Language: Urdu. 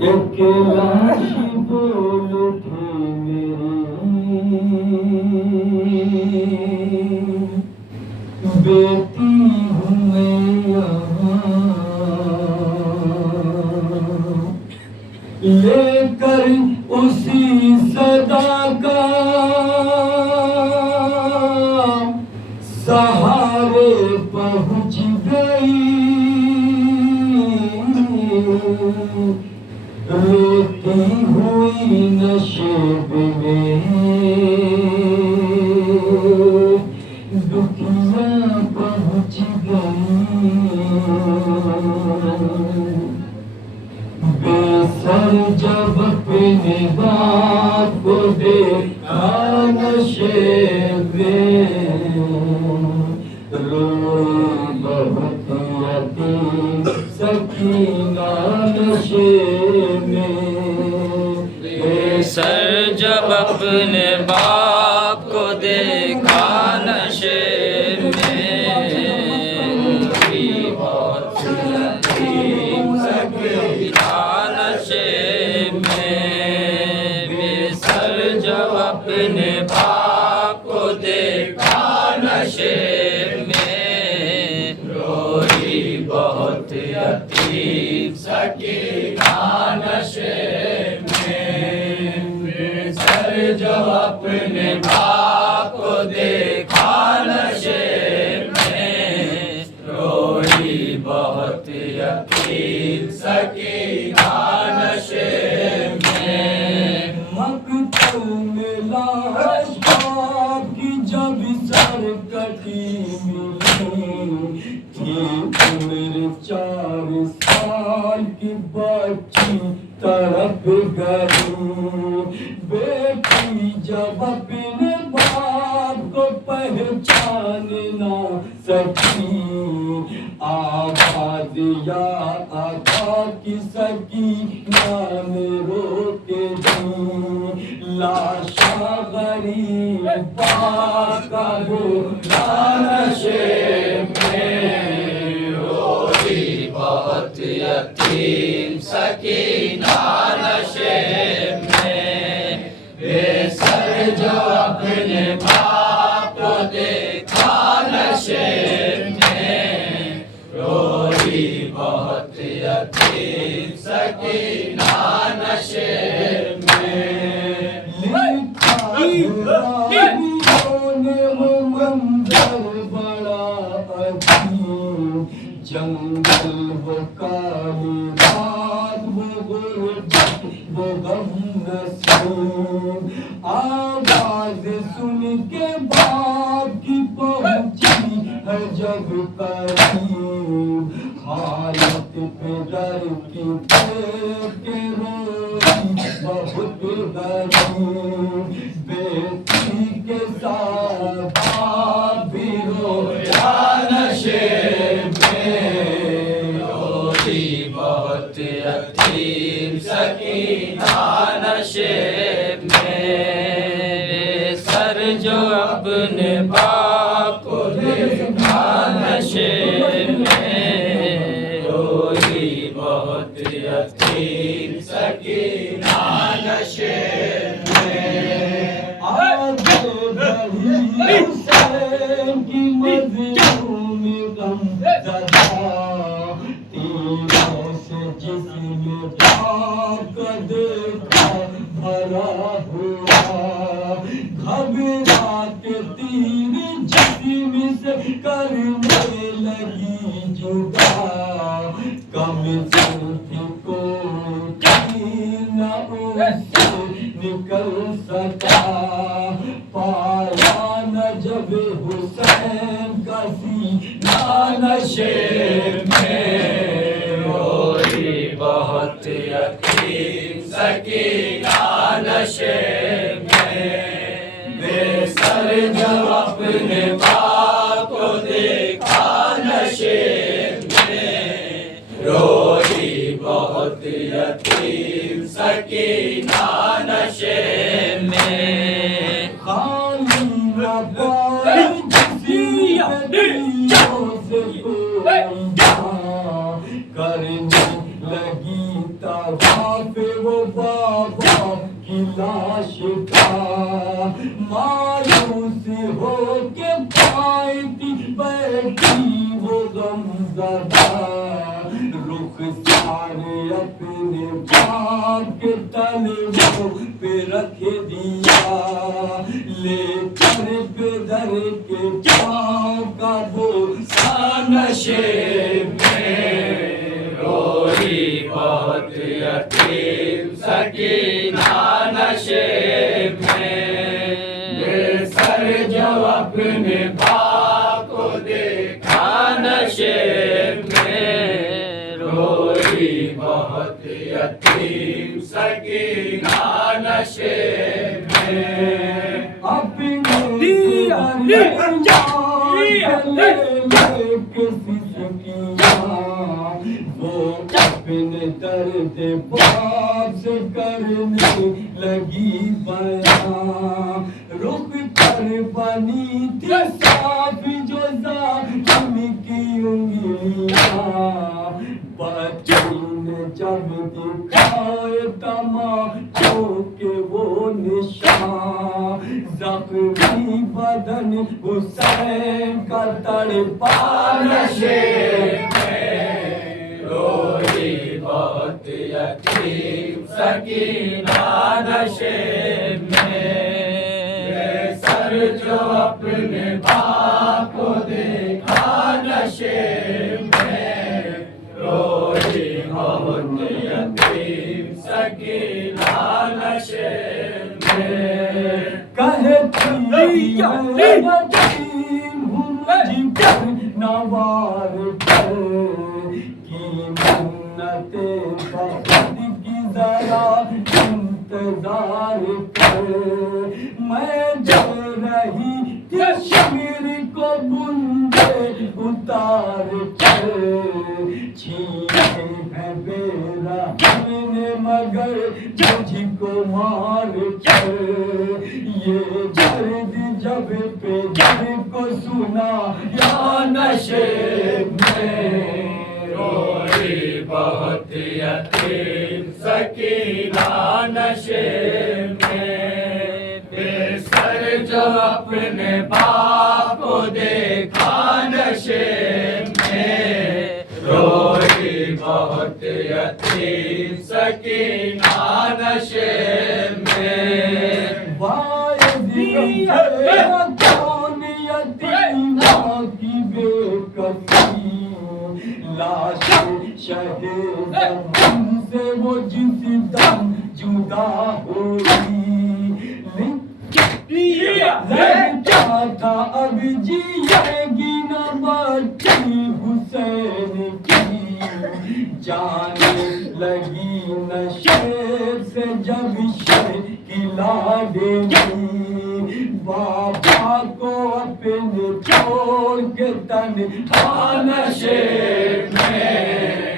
ایک لاش بول تھی میری، بیٹی ہوں میں یہاں لے کر اسی صدا کا سہارے پہنچ گئی، روتی ہوئی نشیب میں دکھیاں پہنچ گئی، بے سر جب اپنے باپ کو دیکھا نشیب میں، روئی بہت یتیم سکینہ نشیب میں، بے سر جب اپنے باپ کو دیکھا نشیب میں، روئی بہت یتیم سکینہ نشیب میں، بے سر جب اپنے باپ کو دیکھا نشیب میں، روئی بہت یتیم سکینہ نشیب میں، بے سر جب اپنے باپ کو دیکھا نشیب میں، روئی بہت یتیم سکینہ نشیب میں، مقتل میں لاش باپ کی جب سر کٹی ملی تھی، عمر 4 سال کی بچی تڑپ گئی، بیٹی جب اپنے باپ کو پہچان نہ سکی، آواز یا آقا کی سکینہ نے روک دی، لاشا غریب باپ کا بولا نشیب میں، روئی بہت یتیم سکینہ نشیب میں، بے سر جو اپنے باپ کو دیکھا نشیب میں، روئی بہت یتیم سکینہ نشیب میں، راہیوں نے وہ منظر بڑا عجیب، جنگل وہ کالی رات وہ غربت وہ غم نصیب، آواز سن کے باپ کی پہنچی ہے جب قریب، حالت پدر کی دیکھ کے روئی بہت غریب، بیٹی کے ساتھ باپ بھی رویا نشیب میں، روئی بہت یتیم سکینہ نشیب میں، بے سر جو اپنے باپ کو دیکھا نشیب میں، روئی بہت یتیم سکینہ نشیب میں، آگے بڑھی حسین کی مظلوم غم زدہ، تیروں سے جسم باپ کا دیکھا بھرا ہوا، گھبرا کے تیر جسم سے کرنے لگی جدا، کم زلفی کوئی تیر نہ اس سے نکل سکا، پایا نہ جب حسین کا سینہ نشیب میں، روئی بہت یتیم سکینہ نشیب میں، بے سر جب اپنے باپ کو دیکھا نشیب میں، روئی بہت یتیم سکینہ نشیب میں، خالی نہ پائی جسم دلیوں سے کوئی جان، کرنے لگی طواف سارے اپنے باپ کے تلووں پہ رکھ دیا لے کر پدر کے پاؤں کا بوسہ نشے میں روئی بہت یتیم سکینہ نشے میں بے سر جو اپنے باپ کو دیکھا نشے میں روئی بہت یتیم سکینہ نشے میں اپنے وہ اپنے درد باپ سے کرنے لگی بیان رخ پر بنی تھی صاف جو ظالم کی انگلیاں بچی نے جب دکھائے تماشوں کے وہ نشان زخمی بدن حسین کا تڑپا نشے روئی بہت یتیم سکینہ نشے میں بے سر جو اپنے باپ کو دیکھا نشے میں روئی بہت یتیم سکینہ نشے میں کہتی ہے یتیم ہوں مجھ پر نوار کر کی منتیں بخت کی ذرا انتظار کر میں جو رہی کشمیر کو بندے اتار کر چھینے ہیں میرا ہم نے مگر مجھ کو مار کر یہ درد جب پہ جب کو سنا یا نشے میں روئی بہت یتیم سکینہ نشے میں بے سر جو اپنے باپ کو دیکھا نشے میں روئی بہت یتیم سکینہ نشے میں کون یتیمہ کی بے کسی لاش شہید ہم سے وہ جس دم جدا ہوئی لگتا تھا اب جیے گی نہ بچی حسین کی جانے لگی نشے سے جب شکلا گئی بابا کو اپنے چھوڑ کے تنہا نشے میں